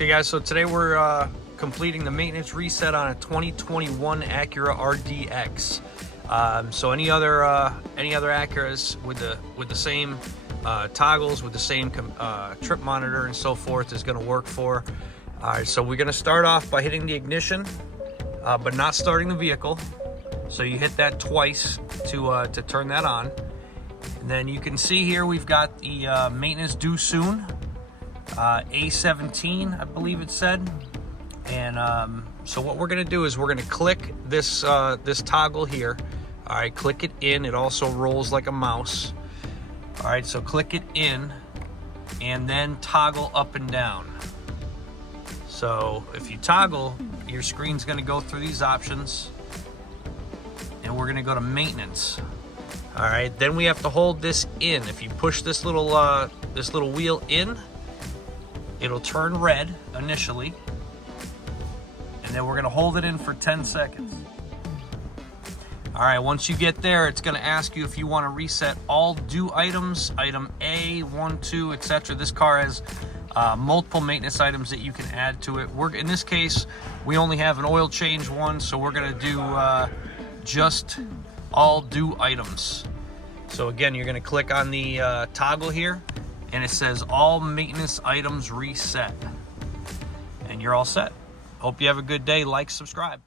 Okay guys, so today we're completing the maintenance reset on a 2021 Acura RDX. So any other Acuras with the same toggles, with the same trip monitor and so forth is going to work for. All right, so we're going to start off by hitting the ignition, but not starting the vehicle. So you hit that twice to turn that on. And then you can see here we've got the maintenance due soon. A17, I believe it said. And so what we're going to do is we're going to click this this toggle here. All right, click it in. It also rolls like a mouse. All right, so click it in and then toggle up and down. So if you toggle, your screen's going to go through these options, and we're going to go to maintenance. All right, then we have to hold this in. If you push this little wheel in, it'll turn red initially, and then we're going to hold it in for 10 seconds. All right, once you get there, it's going to ask you if you want to reset all due items, item A, 1, 2, etc. This car has multiple maintenance items that you can add to it. In this case, we only have an oil change one, so we're going to do just all due items. So again, you're going to click on the toggle here, and it says all maintenance items reset, and you're all set. Hope you have a good day. Like, subscribe.